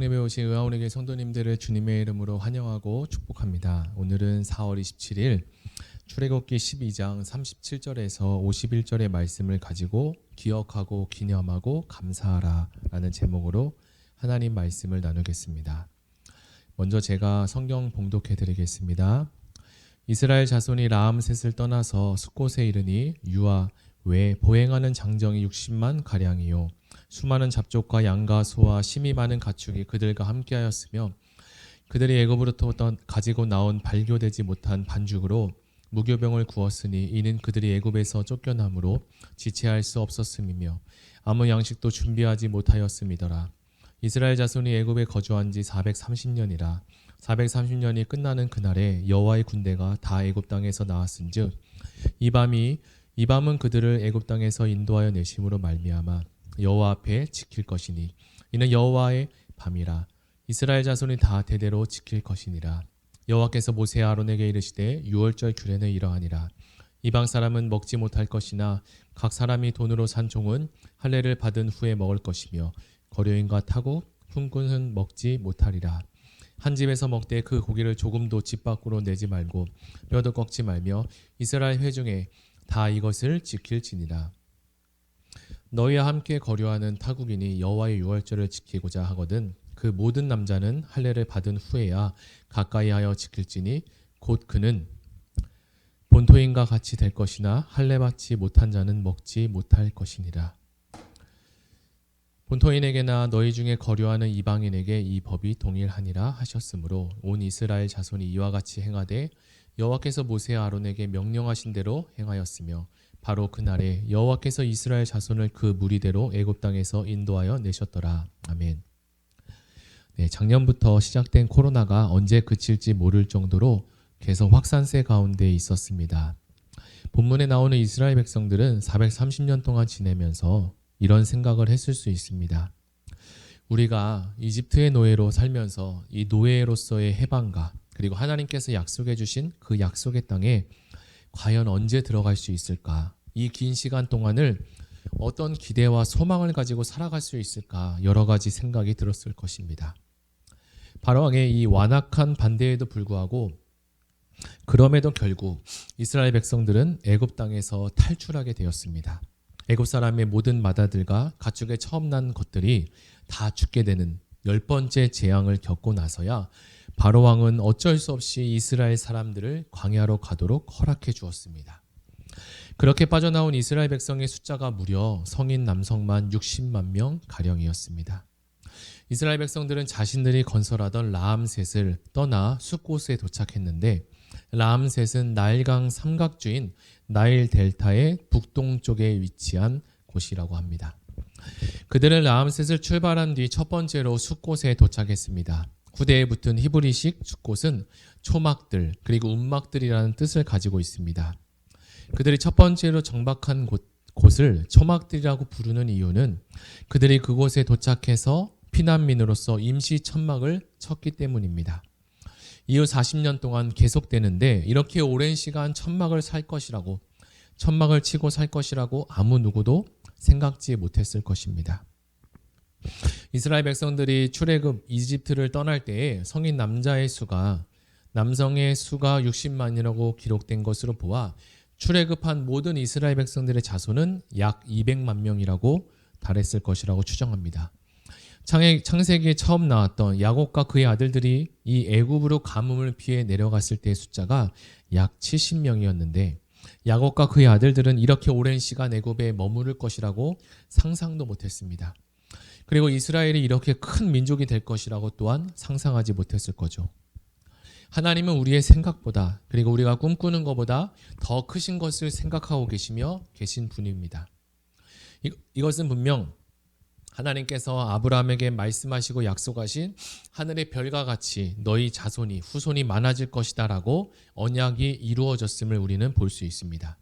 찬양예배에 오신 의아원에게 성도님들을 주님의 이름으로 환영하고 축복합니다. 오늘은 4월 27일 출애굽기 12장 37절에서 51절의 말씀을 가지고 기억하고 기념하고 감사하라 라는 제목으로 하나님 말씀을 나누겠습니다. 먼저 제가 성경 봉독해 드리겠습니다. 이스라엘 자손이 라암셋을 떠나서 숫곳에 이르니 유아 외 보행하는 장정이 60만 가량이요 수많은 잡족과 양과 소와 심이 많은 가축이 그들과 함께하였으며 그들이 애굽으로부터 가지고 나온 발교되지 못한 반죽으로 무교병을 구웠으니 이는 그들이 애굽에서 쫓겨남으로 지체할 수 없었음이며 아무 양식도 준비하지 못하였음이더라. 이스라엘 자손이 애굽에 거주한 지 430년이라 430년이 끝나는 그날에 여호와의 군대가 다 애굽 땅에서 나왔은즉 이 밤은 그들을 애굽 땅에서 인도하여 내심으로 말미암아 여호와 앞에 지킬 것이니 이는 여호와의 밤이라. 이스라엘 자손이 다 대대로 지킬 것이니라. 여호와께서 모세와 아론에게 이르시되 유월절 규례는 이러하니라. 이방 사람은 먹지 못할 것이나 각 사람이 돈으로 산 종은 할례를 받은 후에 먹을 것이며 거류인과 타고 흉꾼은 먹지 못하리라. 한 집에서 먹되 그 고기를 조금도 집 밖으로 내지 말고 뼈도 꺾지 말며 이스라엘 회중에 다 이것을 지킬지니라. 너희와 함께 거류하는 타국인이 여호와의 유월절을 지키고자 하거든 그 모든 남자는 할례를 받은 후에야 가까이하여 지킬지니 곧 그는 본토인과 같이 될 것이나 할례 받지 못한 자는 먹지 못할 것이니라. 본토인에게나 너희 중에 거류하는 이방인에게 이 법이 동일하니라 하셨으므로 온 이스라엘 자손이 이와 같이 행하되 여호와께서 모세와 아론에게 명령하신 대로 행하였으며 바로 그날에 여호와께서 이스라엘 자손을 그 무리대로 애굽 땅에서 인도하여 내셨더라. 아멘. 작년부터 시작된 코로나가 언제 그칠지 모를 정도로 계속 확산세 가운데 있었습니다. 본문에 나오는 이스라엘 백성들은 430년 동안 지내면서 이런 생각을 했을 수 있습니다. 우리가 이집트의 노예로 살면서 이 노예로서의 해방과 그리고 하나님께서 약속해 주신 그 약속의 땅에 과연 언제 들어갈 수 있을까? 이 긴 시간 동안을 어떤 기대와 소망을 가지고 살아갈 수 있을까? 여러 가지 생각이 들었을 것입니다. 바로왕의 이 완악한 반대에도 불구하고 그럼에도 결국 이스라엘 백성들은 애굽 땅에서 탈출하게 되었습니다. 애굽 사람의 모든 맏아들과 가축에 처음 난 것들이 다 죽게 되는 10번째 재앙을 겪고 나서야 바로왕은 어쩔 수 없이 이스라엘 사람들을 광야로 가도록 허락해 주었습니다. 그렇게 빠져나온 이스라엘 백성의 숫자가 무려 성인 남성만 60만 명 가량이었습니다. 이스라엘 백성들은 자신들이 건설하던 라암셋을 떠나 숫곳에 도착했는데 라암셋은 나일강 삼각주인 나일 델타의 북동쪽에 위치한 곳이라고 합니다. 그들은 라암셋을 출발한 뒤 첫 번째로 숫곳에 도착했습니다. 구대에 붙은 히브리식 숫곳은 초막들 그리고 움막들이라는 뜻을 가지고 있습니다. 그들이 첫 번째로 정박한 곳을 초막들이라고 부르는 이유는 그들이 그곳에 도착해서 피난민으로서 임시 천막을 쳤기 때문입니다. 이후 40년 동안 계속되는데 이렇게 오랜 시간 천막을 치고 살 것이라고 아무 누구도 생각지 못했을 것입니다. 이스라엘 백성들이 출애굽 이집트를 떠날 때에 성인 남성의 수가 60만이라고 기록된 것으로 보아 출애굽한 모든 이스라엘 백성들의 자손은 약 200만 명이라고 달했을 것이라고 추정합니다. 창세기에 처음 나왔던 야곱과 그의 아들들이 이 애굽으로 가뭄을 피해 내려갔을 때의 숫자가 약 70명이었는데 야곱과 그의 아들들은 이렇게 오랜 시간 애굽에 머무를 것이라고 상상도 못했습니다. 그리고 이스라엘이 이렇게 큰 민족이 될 것이라고 또한 상상하지 못했을 거죠. 하나님은 우리의 생각보다 그리고 우리가 꿈꾸는 것보다 더 크신 것을 생각하고 계신 분입니다. 이것은 분명 하나님께서 아브라함에게 말씀하시고 약속하신 하늘의 별과 같이 너희 자손이 후손이 많아질 것이다 라고 언약이 이루어졌음을 우리는 볼 수 있습니다.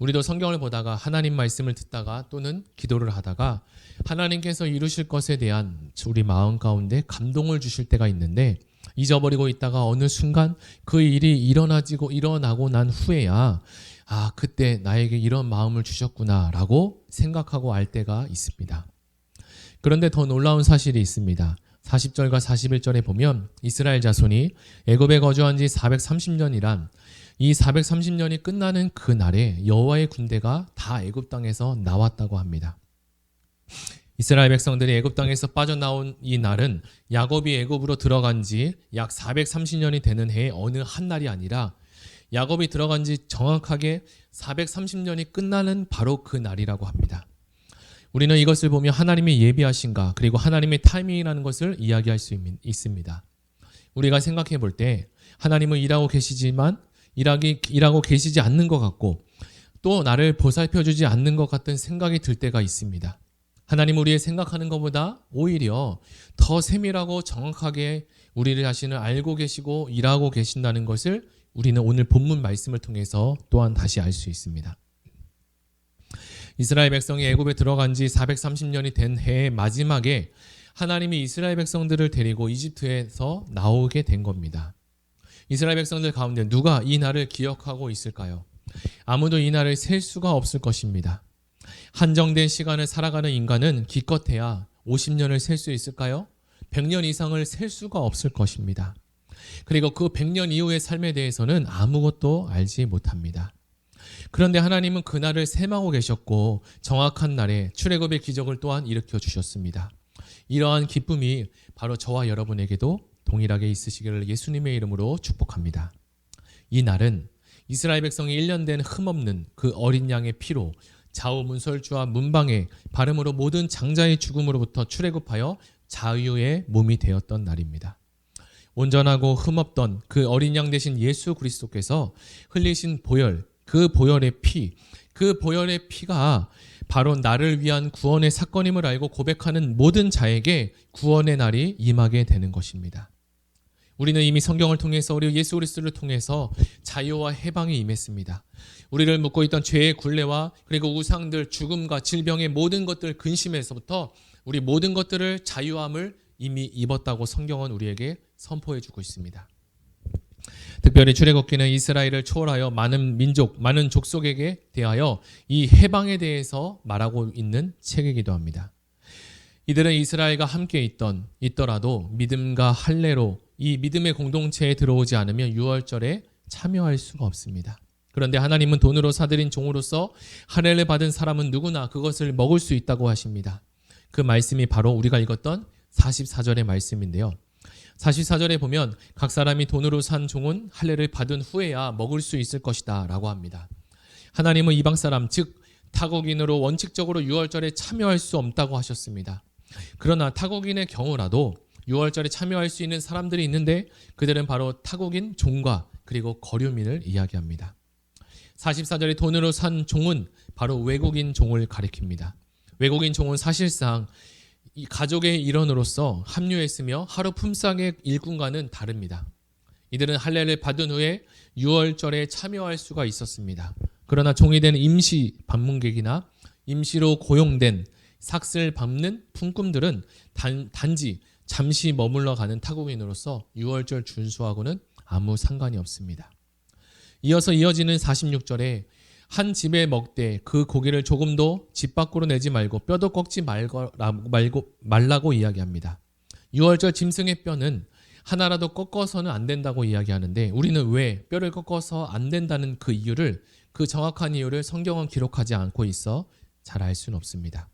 우리도 성경을 보다가 하나님 말씀을 듣다가 또는 기도를 하다가 하나님께서 이루실 것에 대한 우리 마음 가운데 감동을 주실 때가 있는데 잊어버리고 있다가 어느 순간 그 일이 일어나고 난 후에야 그때 나에게 이런 마음을 주셨구나 라고 생각하고 알 때가 있습니다. 그런데 더 놀라운 사실이 있습니다. 40절과 41절에 보면 이스라엘 자손이 애굽에 거주한 지 430년이란 이 430년이 끝나는 그 날에 여호와의 군대가 다 애굽 땅에서 나왔다고 합니다. 이스라엘 백성들이 애굽 땅에서 빠져나온 이 날은 야곱이 애굽으로 들어간 지 약 430년이 되는 해의 어느 한 날이 아니라 야곱이 들어간 지 정확하게 430년이 끝나는 바로 그 날이라고 합니다. 우리는 이것을 보며 하나님의 예비하신가 그리고 하나님의 타이밍이라는 것을 이야기할 수 있습니다. 우리가 생각해 볼 때 하나님은 일하고 계시지만 일하고 계시지 않는 것 같고 또 나를 보살펴주지 않는 것 같은 생각이 들 때가 있습니다. 하나님 우리의 생각하는 것보다 오히려 더 세밀하고 정확하게 우리를 자신을 알고 계시고 일하고 계신다는 것을 우리는 오늘 본문 말씀을 통해서 또한 다시 알 수 있습니다. 이스라엘 백성이 애굽에 들어간 지 430년이 된 해의 마지막에 하나님이 이스라엘 백성들을 데리고 이집트에서 나오게 된 겁니다. 이스라엘 백성들 가운데 누가 이 날을 기억하고 있을까요? 아무도 이 날을 셀 수가 없을 것입니다. 한정된 시간을 살아가는 인간은 기껏해야 50년을 셀 수 있을까요? 100년 이상을 셀 수가 없을 것입니다. 그리고 그 100년 이후의 삶에 대해서는 아무것도 알지 못합니다. 그런데 하나님은 그날을 셈하고 계셨고 정확한 날에 출애굽의 기적을 또한 일으켜 주셨습니다. 이러한 기쁨이 바로 저와 여러분에게도 동일하게 있으시기를 예수님의 이름으로 축복합니다. 이 날은 이스라엘 백성이 1년 된 흠없는 그 어린 양의 피로 좌우 문설주와 문방의 발음으로 모든 장자의 죽음으로부터 출애굽하여 자유의 몸이 되었던 날입니다. 온전하고 흠없던 그 어린 양 대신 예수 그리스도께서 흘리신 보혈, 그 보혈의 피가 바로 나를 위한 구원의 사건임을 알고 고백하는 모든 자에게 구원의 날이 임하게 되는 것입니다. 우리는 이미 성경을 통해서 우리 예수 그리스도를 통해서 자유와 해방이 임했습니다. 우리를 묶고 있던 죄의 굴레와 그리고 우상들, 죽음과 질병의 모든 것들 근심에서부터 우리 모든 것들을 자유함을 이미 입었다고 성경은 우리에게 선포해 주고 있습니다. 특별히 출애굽기는 이스라엘을 초월하여 많은 민족, 많은 족속에게 대하여 이 해방에 대해서 말하고 있는 책이기도 합니다. 이들은 이스라엘과 함께 있더라도 믿음과 할례로 이 믿음의 공동체에 들어오지 않으면 유월절에 참여할 수가 없습니다. 그런데 하나님은 돈으로 사들인 종으로서 할례를 받은 사람은 누구나 그것을 먹을 수 있다고 하십니다. 그 말씀이 바로 우리가 읽었던 44절의 말씀인데요. 44절에 보면 각 사람이 돈으로 산 종은 할례를 받은 후에야 먹을 수 있을 것이다 라고 합니다. 하나님은 이방 사람 즉 타국인으로 원칙적으로 유월절에 참여할 수 없다고 하셨습니다. 그러나 타국인의 경우라도 유월절에 참여할 수 있는 사람들이 있는데 그들은 바로 타국인 종과 그리고 거류민을 이야기합니다. 44절에 돈으로 산 종은 바로 외국인 종을 가리킵니다. 외국인 종은 사실상 이 가족의 일원으로서 합류했으며 하루 품삯의 일꾼과는 다릅니다. 이들은 할례를 받은 후에 유월절에 참여할 수가 있었습니다. 그러나 종이 된 임시 방문객이나 임시로 고용된 삭슬 밟는 품꾼들은 단지 잠시 머물러 가는 타국인으로서 유월절 준수하고는 아무 상관이 없습니다. 이어서 이어지는 46절에 한 집에 먹되 그 고기를 조금도 집 밖으로 내지 말고 뼈도 꺾지 말라고 이야기합니다. 유월절 짐승의 뼈는 하나라도 꺾어서는 안 된다고 이야기하는데 우리는 왜 뼈를 꺾어서 안 된다는 그 정확한 이유를 성경은 기록하지 않고 있어 잘 알 수는 없습니다.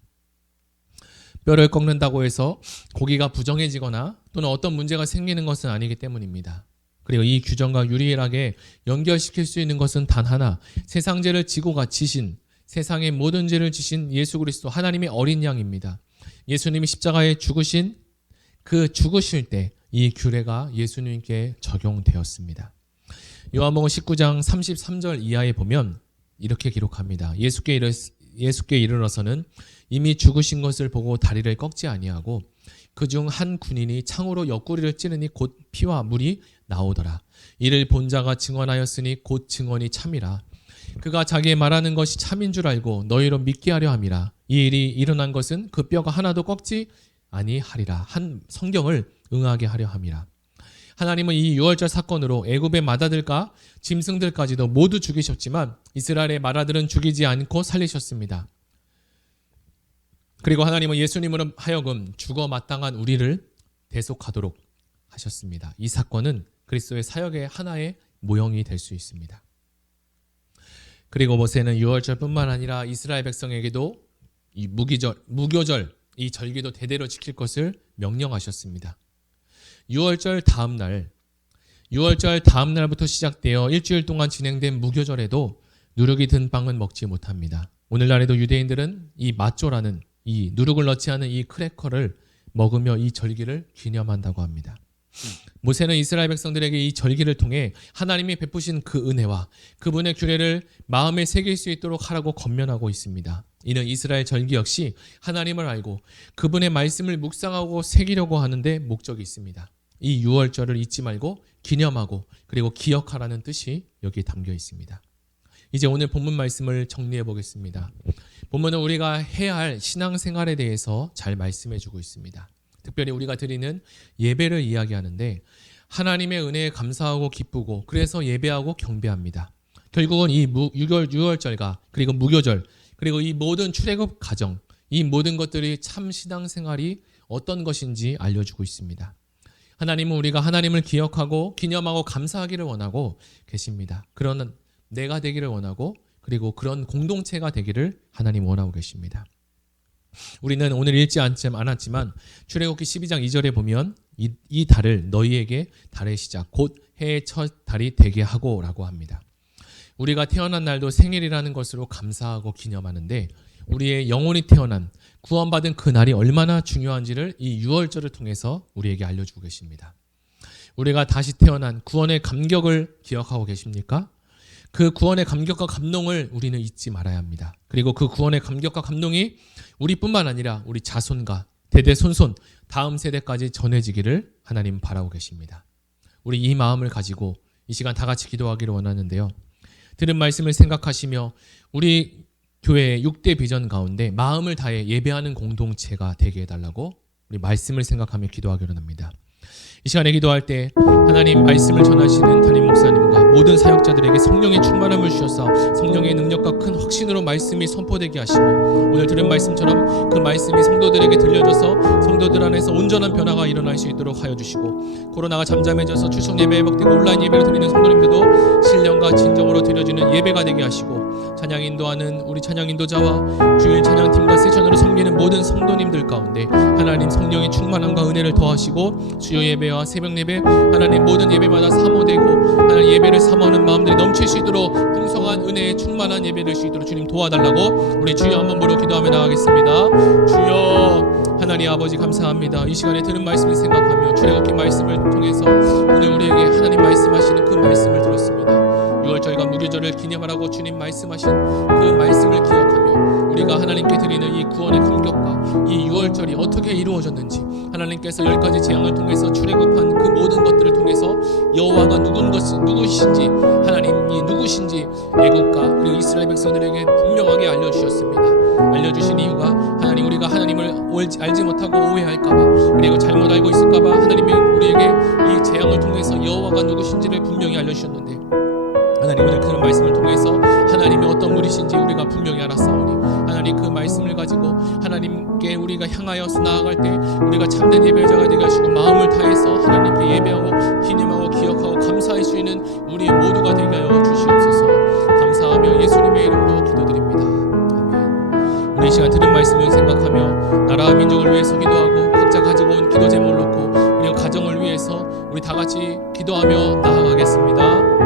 뼈를 꺾는다고 해서 고기가 부정해지거나 또는 어떤 문제가 생기는 것은 아니기 때문입니다. 그리고 이 규정과 유일하게 연결시킬 수 있는 것은 단 하나, 세상 죄를 지고 지신, 세상의 모든 죄를 지신 예수 그리스도 하나님의 어린 양입니다. 예수님이 십자가에 죽으실 때 이 규례가 예수님께 적용되었습니다. 요한복음 19장 33절 이하에 보면 이렇게 기록합니다. 예수께 이르러서는 이미 죽으신 것을 보고 다리를 꺾지 아니하고 그중 한 군인이 창으로 옆구리를 찌르니 곧 피와 물이 나오더라. 이를 본 자가 증언하였으니 곧 증언이 참이라. 그가 자기의 말하는 것이 참인 줄 알고 너희로 믿게 하려 함이라. 이 일이 일어난 것은 그 뼈가 하나도 꺾지 아니하리라. 한 성경을 응하게 하려 함이라. 하나님은 이 유월절 사건으로 애굽의 맏아들과 짐승들까지도 모두 죽이셨지만 이스라엘의 맏아들은 죽이지 않고 살리셨습니다. 그리고 하나님은 예수님으로 하여금 죽어 마땅한 우리를 대속하도록 하셨습니다. 이 사건은 그리스도의 사역의 하나의 모형이 될 수 있습니다. 그리고 모세는 유월절뿐만 아니라 이스라엘 백성에게도 이 무교절, 이 절기도 대대로 지킬 것을 명령하셨습니다. 유월절 다음 날부터 시작되어 일주일 동안 진행된 무교절에도 누룩이 든 빵은 먹지 못합니다. 오늘날에도 유대인들은 이 마쪼라는 이 누룩을 넣지 않은 이 크래커를 먹으며 이 절기를 기념한다고 합니다. 모세는 이스라엘 백성들에게 이 절기를 통해 하나님이 베푸신 그 은혜와 그분의 규례를 마음에 새길 수 있도록 하라고 권면하고 있습니다. 이는 이스라엘 절기 역시 하나님을 알고 그분의 말씀을 묵상하고 새기려고 하는데 목적이 있습니다. 이 유월절을 잊지 말고 기념하고 그리고 기억하라는 뜻이 여기에 담겨 있습니다. 이제 오늘 본문 말씀을 정리해 보겠습니다. 본문은 우리가 해야 할 신앙생활에 대해서 잘 말씀해 주고 있습니다. 특별히 우리가 드리는 예배를 이야기하는데 하나님의 은혜에 감사하고 기쁘고 그래서 예배하고 경배합니다. 결국은 이 유월절과 그리고 무교절 그리고 이 모든 출애굽 과정 이 모든 것들이 참 신앙생활이 어떤 것인지 알려주고 있습니다. 하나님은 우리가 하나님을 기억하고 기념하고 감사하기를 원하고 계십니다. 그런 내가 되기를 원하고 그리고 그런 공동체가 되기를 하나님 원하고 계십니다. 우리는 오늘 읽지 않았지만 출애굽기 12장 2절에 보면 이 달을 너희에게 달의 시작 곧 해의 첫 달이 되게 하고 라고 합니다. 우리가 태어난 날도 생일이라는 것으로 감사하고 기념하는데 우리의 영혼이 태어난 구원받은 그 날이 얼마나 중요한지를 이 유월절을 통해서 우리에게 알려주고 계십니다. 우리가 다시 태어난 구원의 감격을 기억하고 계십니까? 그 구원의 감격과 감동을 우리는 잊지 말아야 합니다. 그리고 그 구원의 감격과 감동이 우리뿐만 아니라 우리 자손과 대대손손 다음 세대까지 전해지기를 하나님 바라고 계십니다. 우리 이 마음을 가지고 이 시간 다 같이 기도하기를 원하는데요. 들은 말씀을 생각하시며 우리 교회의 6대 비전 가운데 마음을 다해 예배하는 공동체가 되게 해달라고 우리 말씀을 생각하며 기도하기로 합니다. 이 시간에 기도할 때 하나님 말씀을 전하시는 담임 목사님과 모든 사역자들에게 성령의 충만함을 주셔서 성령의 능력과 큰 확신으로 말씀이 선포되게 하시고 오늘 들은 말씀처럼 그 말씀이 성도들에게 들려져서 성도들 안에서 온전한 변화가 일어날 수 있도록 하여 주시고 코로나가 잠잠해져서 출석 예배에 먹되고 온라인 예배를 드리는 성도님들도 신령과 진정으로 드려지는 예배가 되게 하시고 찬양 인도하는 우리 찬양 인도자와 주일 찬양팀과 세션으로 섬기는 모든 성도님들 가운데 하나님 성령의 충만함과 은혜를 더하시고 주요 예배와 새벽 예배 하나님 모든 예배마다 사모되고 하나님 예배를 사모하는 마음들이 넘칠 수 있도록 풍성한 은혜에 충만한 예배 될 수 있도록 주님 도와달라고 우리 주여 한번 부르 기도하며 나가겠습니다. 주여 하나님 아버지 감사합니다. 이 시간에 들은 말씀을 생각하며 출애굽기 말씀을 통해서 오늘 우리에게 하나님 말씀하시는 그 말씀을 들었습니다. 유월절과 무교절을 기념하라고 주님 말씀하신 그 말씀을 기억하며 우리가 하나님께 드리는 이 구원의 감격과 이 유월절이 어떻게 이루어졌는지 하나님께서 10가지 재앙을 통해서 출애굽한 그 모든 것들을 통해서 여호와가 누구신지 하나님이 누구신지 애국과 그리고 이스라엘 백성들에게 분명하게 알려주셨습니다. 알려주신 이유가 하나님 우리가 하나님을 알지 못하고 오해할까봐 그리고 잘못 알고 있을까봐 하나님이 우리에게 이 재앙을 통해서 여호와가 누구신지를 분명히 알려주셨는데 하나님 오늘 그런 말씀을 통해서 하나님이 어떤 분이신지 우리가 분명히 알았사오니 하나님 그 말씀을 가지고 하나님께 우리가 향하여서 나아갈 때 우리가 참된 예배자가 되게 하시고 마음을 다해서 하나님께 예배하고 기념하고 기억하고 감사할 수 있는 우리 모두가 되게 하여 주시옵소서. 감사하며 예수님의 이름으로 기도드립니다. 아멘. 우리 이 시간 들은 말씀을 생각하며 나라와 민족을 위해서 기도하고 각자 가지고 온 기도 제목을 놓고 그리고 가정을 위해서 우리 다 같이 기도하며 나아가겠습니다.